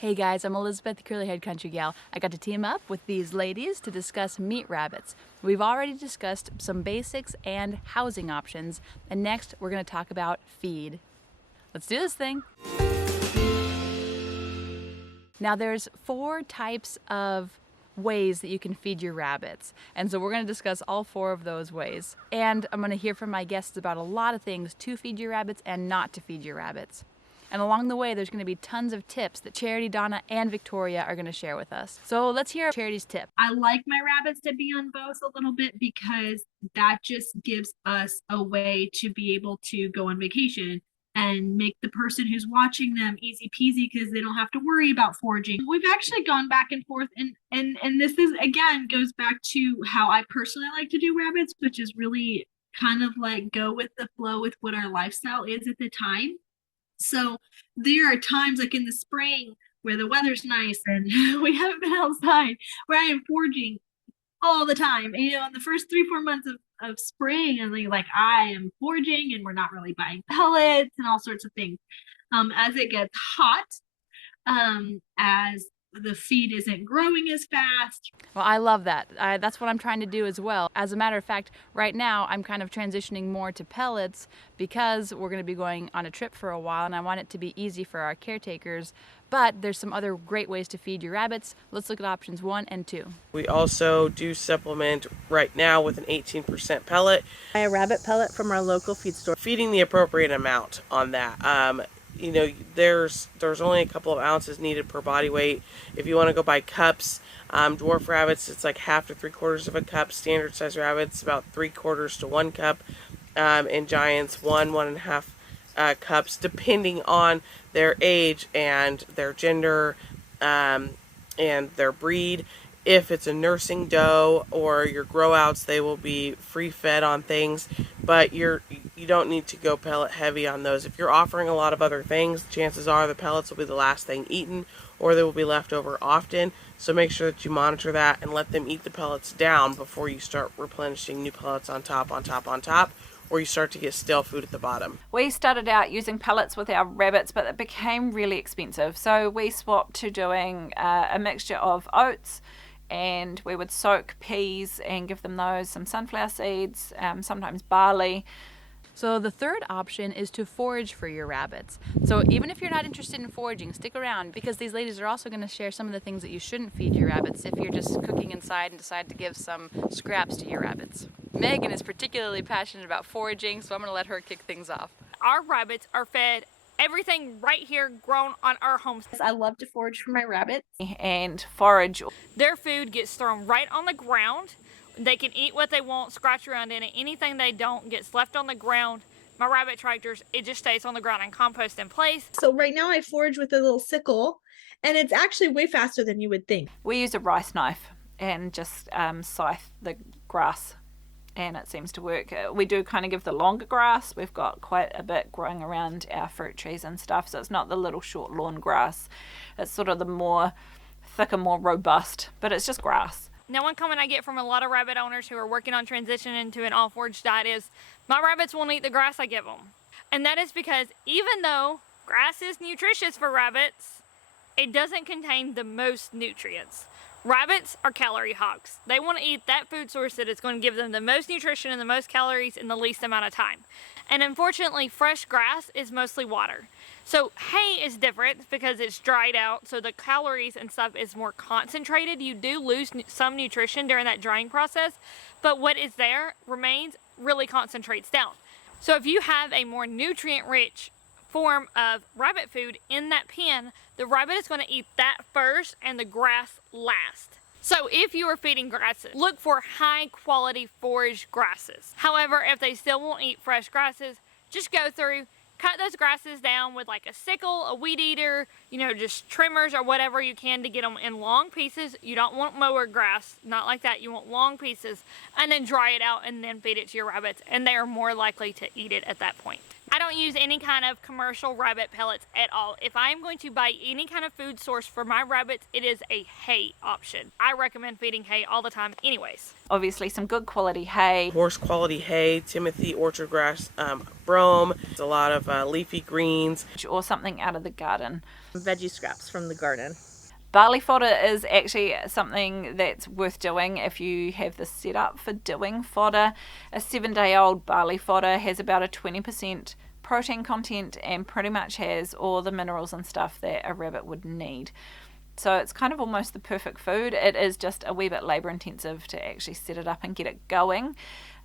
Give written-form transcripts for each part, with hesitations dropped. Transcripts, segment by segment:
Hey guys, I'm Elizabeth, the curly-haired country gal. I got to team up with these ladies to discuss meat rabbits. We've already discussed some basics and housing options, and next we're going to talk about feed. Let's do this thing. Now there's 4 types of ways that you can feed your rabbits, and so we're going to discuss all 4 of those ways. And I'm going to hear from my guests about a lot of things to feed your rabbits and not to feed your rabbits. And along the way, there's going to be tons of tips that Charity, Donna, and Victoria are going to share with us. So let's hear Charity's tip. I like my rabbits to be on both a little bit because that just gives us a way to be able to go on vacation and make the person who's watching them easy peasy because they don't have to worry about foraging. We've actually gone back and forth and this is again goes back to how I personally like to do rabbits, which is really kind of like go with the flow with what our lifestyle is at the time. So there are times like in the spring where the weather's nice and we haven't been outside, where I am foraging all the time. And, in the first 3-4 months of spring, and like I am foraging and we're not really buying pellets and all sorts of things. As it gets hot, as the feed isn't growing as fast. Well, I love that. That's what I'm trying to do as well. As a matter of fact, right now I'm kind of transitioning more to pellets because we're going to be going on a trip for a while and I want it to be easy for our caretakers. But there's some other great ways to feed your rabbits. Let's look at options 1 and 2. We also do supplement right now with an 18% pellet. Buy a rabbit pellet from our local feed store. Feeding the appropriate amount on that. There's only a couple of ounces needed per body weight. If you want to go by cups, dwarf rabbits, it's like half to 3/4 of a cup. Standard size rabbits, about 3/4 to 1 cup. And giants, 1.5 cups, depending on their age and their gender and their breed. If it's a nursing doe or your grow outs, they will be free fed on things, but you don't need to go pellet heavy on those. If you're offering a lot of other things, chances are the pellets will be the last thing eaten or they will be left over often. So make sure that you monitor that and let them eat the pellets down before you start replenishing new pellets on top, or you start to get stale food at the bottom. We started out using pellets with our rabbits, but it became really expensive. So we swapped to doing a mixture of oats, and we would soak peas and give them those, some sunflower seeds, sometimes barley. So the third option is to forage for your rabbits. So even if you're not interested in foraging, stick around because these ladies are also going to share some of the things that you shouldn't feed your rabbits if you're just cooking inside and decide to give some scraps to your rabbits. Megan is particularly passionate about foraging, so I'm going to let her kick things off. Our rabbits are fed everything right here grown on our homes. I love to forage for my rabbits. And forage. Their food gets thrown right on the ground. They can eat what they want, scratch around in it. Anything they don't gets left on the ground. My rabbit tractors, it just stays on the ground and compost in place. So right now I forage with a little sickle, and it's actually way faster than you would think. We use a rice knife and just scythe the grass, and it seems to work. We do kind of give the longer grass. We've got quite a bit growing around our fruit trees and stuff, so it's not the little short lawn grass. It's sort of the more thicker, more robust, but it's just grass. Now, one comment I get from a lot of rabbit owners who are working on transitioning into an all-forage diet is, my rabbits won't eat the grass I give them. And that is because even though grass is nutritious for rabbits, it doesn't contain the most nutrients. Rabbits are calorie hogs. They want to eat that food source that is going to give them the most nutrition and the most calories in the least amount of time. And unfortunately, fresh grass is mostly water. So hay is different because it's dried out, so the calories and stuff is more concentrated. You do lose some nutrition during that drying process, but what is there remains, really concentrates down. So if you have a more nutrient-rich form of rabbit food in that pen, the rabbit is going to eat that first and the grass last. So if you are feeding grasses, look for high quality forage grasses. However, if they still won't eat fresh grasses, just go through, cut those grasses down with like a sickle, a weed eater, just trimmers or whatever you can to get them in long pieces. You don't want mower grass, not like that. You want long pieces, and then dry it out and then feed it to your rabbits, and they are more likely to eat it at that point. I don't use any kind of commercial rabbit pellets at all. If I am going to buy any kind of food source for my rabbits, it is a hay option. I recommend feeding hay all the time anyways. Obviously some good quality hay. Horse quality hay, Timothy orchard grass, brome, a lot of leafy greens. Or something out of the garden. Veggie scraps from the garden. Barley fodder is actually something that's worth doing if you have the setup for doing fodder. A 7-day-old barley fodder has about a 20% protein content and pretty much has all the minerals and stuff that a rabbit would need. So it's kind of almost the perfect food. It is just a wee bit labour intensive to actually set it up and get it going.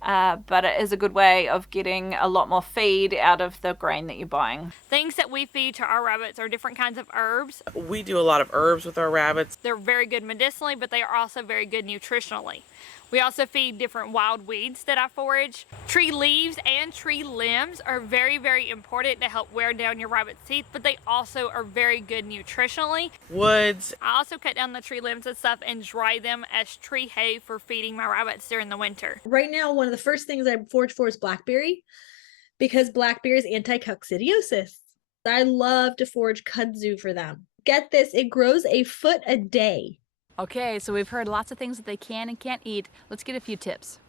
But it is a good way of getting a lot more feed out of the grain that you're buying. Things that we feed to our rabbits are different kinds of herbs. We do a lot of herbs with our rabbits. They're very good medicinally, but they are also very good nutritionally. We also feed different wild weeds that I forage. Tree leaves and tree limbs are very, very important to help wear down your rabbit's teeth, but they also are very good nutritionally. Woods. I also cut down the tree limbs and stuff and dry them as tree hay for feeding my rabbits during the winter. Right now, one of the first things I forage for is blackberry, because blackberry is anti-coccidiosis. I love to forage kudzu for them. Get this, it grows a foot a day. Okay, so we've heard lots of things that they can and can't eat. Let's get a few tips.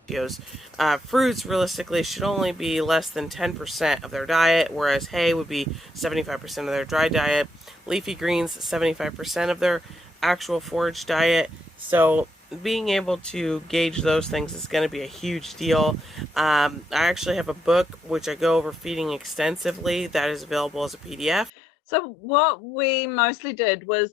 Fruits realistically should only be less than 10% of their diet, whereas hay would be 75% of their dry diet. Leafy greens, 75% of their actual forage diet. So being able to gauge those things is going to be a huge deal. I actually have a book which I go over feeding extensively that is available as a PDF. So what we mostly did was,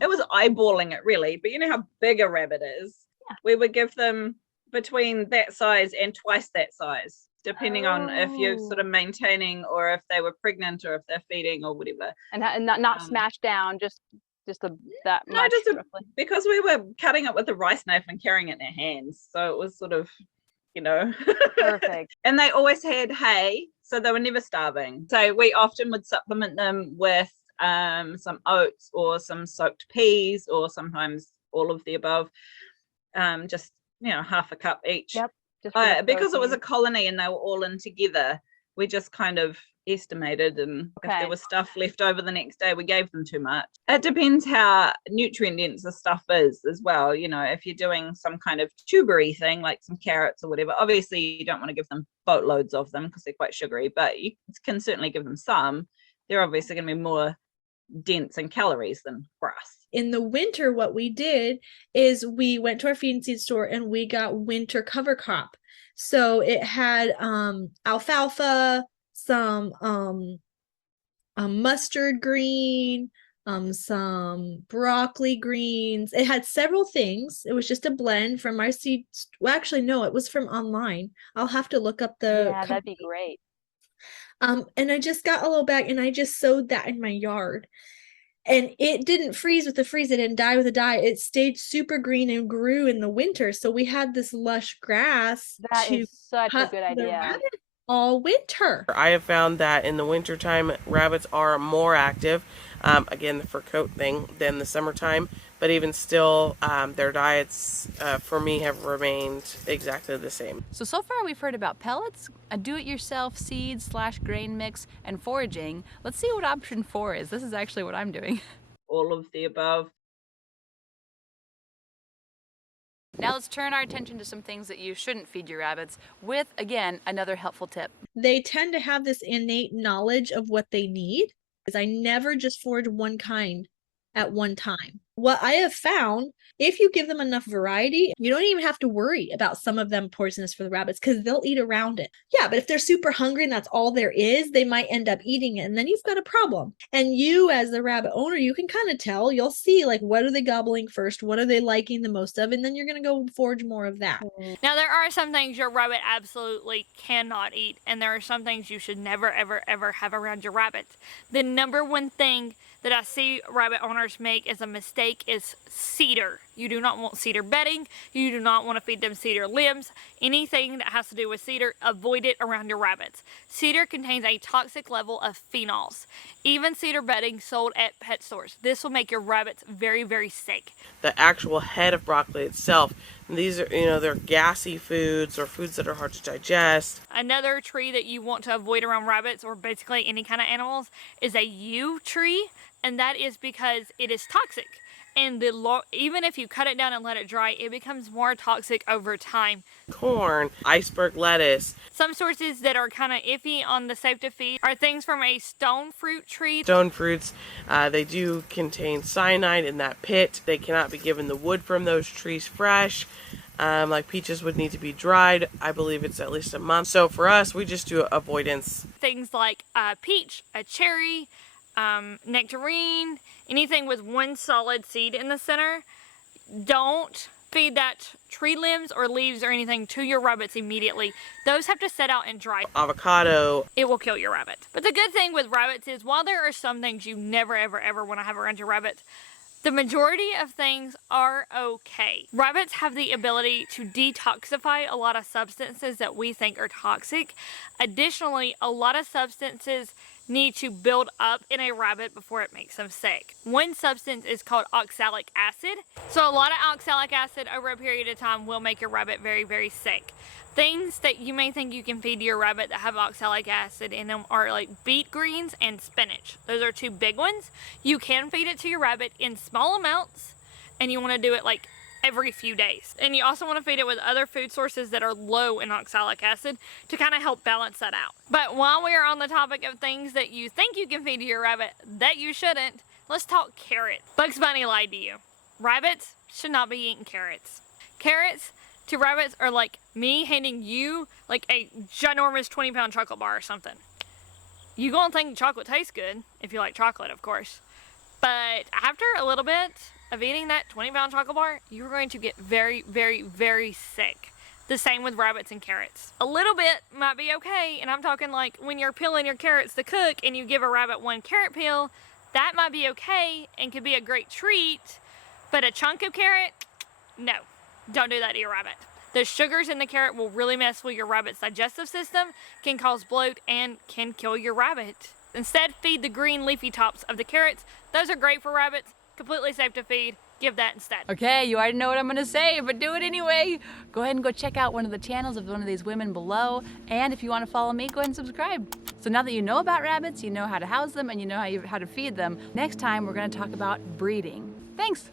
it was eyeballing it really, but you know how big a rabbit is? Yeah. We would give them between that size and twice that size, depending on if you're sort of maintaining or if they were pregnant or if they're feeding or whatever. And not smashed down, just that no, much. Because we were cutting it with a rice knife and carrying it in our hands, so it was sort of, Perfect. And they always had hay, so they were never starving. So we often would supplement them with some oats or some soaked peas, or sometimes all of the above. Just half a cup each. Yep. Because it was a colony and they were all in together, we just kind of estimated, and if there was stuff left over the next day, we gave them too much. It depends how nutrient dense the stuff is as well. If you're doing some kind of tubery thing like some carrots or whatever, obviously you don't want to give them boatloads of them because they're quite sugary, but you can certainly give them some. They're obviously going to be more dense in calories than grass. In the winter, what we did is we went to our feed and seed store and we got winter cover crop. So it had alfalfa, some mustard green, some broccoli greens. It had several things. It was just a blend from our seed. Well, actually, no, it was from online. I'll have to look up the. Yeah, that'd be great. And I just got a little bag and I just sowed that in my yard. And it didn't freeze with the freeze. It didn't die with the dye. It stayed super green and grew in the winter. So we had this lush grass. That is such a good idea. All winter. I have found that in the wintertime, rabbits are more active, again, the fur coat thing, than the summertime. But even still, their diets, for me, have remained exactly the same. So far we've heard about pellets, a do-it-yourself seed/grain mix, and foraging. Let's see what option 4 is. This is actually what I'm doing. All of the above. Now let's turn our attention to some things that you shouldn't feed your rabbits with, again, another helpful tip. They tend to have this innate knowledge of what they need, because I never just forage one kind at one time. What I have found, if you give them enough variety, you don't even have to worry about some of them poisonous for the rabbits because they'll eat around it. Yeah, but if they're super hungry and that's all there is, they might end up eating it, and then you've got a problem. And you, as the rabbit owner, you can kind of tell. You'll see, like, what are they gobbling first? What are they liking the most of? And then you're going to go forage more of that. Now, there are some things your rabbit absolutely cannot eat, and there are some things you should never, ever, ever have around your rabbits. The number one thing that I see rabbit owners make as a mistake is cedar. You do not want cedar bedding. You do not want to feed them cedar limbs. Anything that has to do with cedar, avoid it around your rabbits. Cedar contains a toxic level of phenols. Even cedar bedding sold at pet stores. This will make your rabbits very, very sick. The actual head of broccoli itself, these are, they're gassy foods or foods that are hard to digest. Another tree that you want to avoid around rabbits, or basically any kind of animals, is a yew tree, and that is because it is toxic. And even if you cut it down and let it dry, it becomes more toxic over time. Corn, iceberg lettuce. Some sources that are kind of iffy on the safe to feed are things from a stone fruit tree. Stone fruits, they do contain cyanide in that pit. They cannot be given the wood from those trees fresh. Like peaches would need to be dried. I believe it's at least a month. So for us, we just do avoidance. Things like a peach, a cherry, nectarine, anything with one solid seed in the center. Don't feed that tree limbs or leaves or anything to your rabbits immediately. Those have to set out and dry. Avocado. It will kill your rabbit. But the good thing with rabbits is while there are some things you never ever ever want to have around your rabbits, the majority of things are okay. Rabbits have the ability to detoxify a lot of substances that we think are toxic. Additionally, a lot of substances need to build up in a rabbit before it makes them sick. One substance is called oxalic acid. So a lot of oxalic acid over a period of time will make your rabbit very, very sick. Things that you may think you can feed to your rabbit that have oxalic acid in them are like beet greens and spinach. Those are two big ones. You can feed it to your rabbit in small amounts, and you want to do it like every few days. And you also want to feed it with other food sources that are low in oxalic acid to kind of help balance that out. But while we are on the topic of things that you think you can feed to your rabbit that you shouldn't, let's talk carrots. Bugs Bunny lied to you. Rabbits should not be eating carrots. Carrots to rabbits are like me handing you like a ginormous 20-pound chocolate bar or something. You gonna think chocolate tastes good, if you like chocolate, of course. But after a little bit of eating that 20-pound chocolate bar, you're going to get very, very, very sick. The same with rabbits and carrots. A little bit might be okay, and I'm talking like when you're peeling your carrots to cook and you give a rabbit one carrot peel, that might be okay and could be a great treat, but a chunk of carrot, no. Don't do that to your rabbit. The sugars in the carrot will really mess with your rabbit's digestive system, can cause bloat, and can kill your rabbit. Instead, feed the green leafy tops of the carrots. Those are great for rabbits, completely safe to feed. Give that instead. Okay, you already know what I'm gonna say, but do it anyway. Go ahead and go check out one of the channels of one of these women below. And if you wanna follow me, go ahead and subscribe. So now that you know about rabbits, you know how to house them, and you know how to feed them, next time we're gonna talk about breeding. Thanks.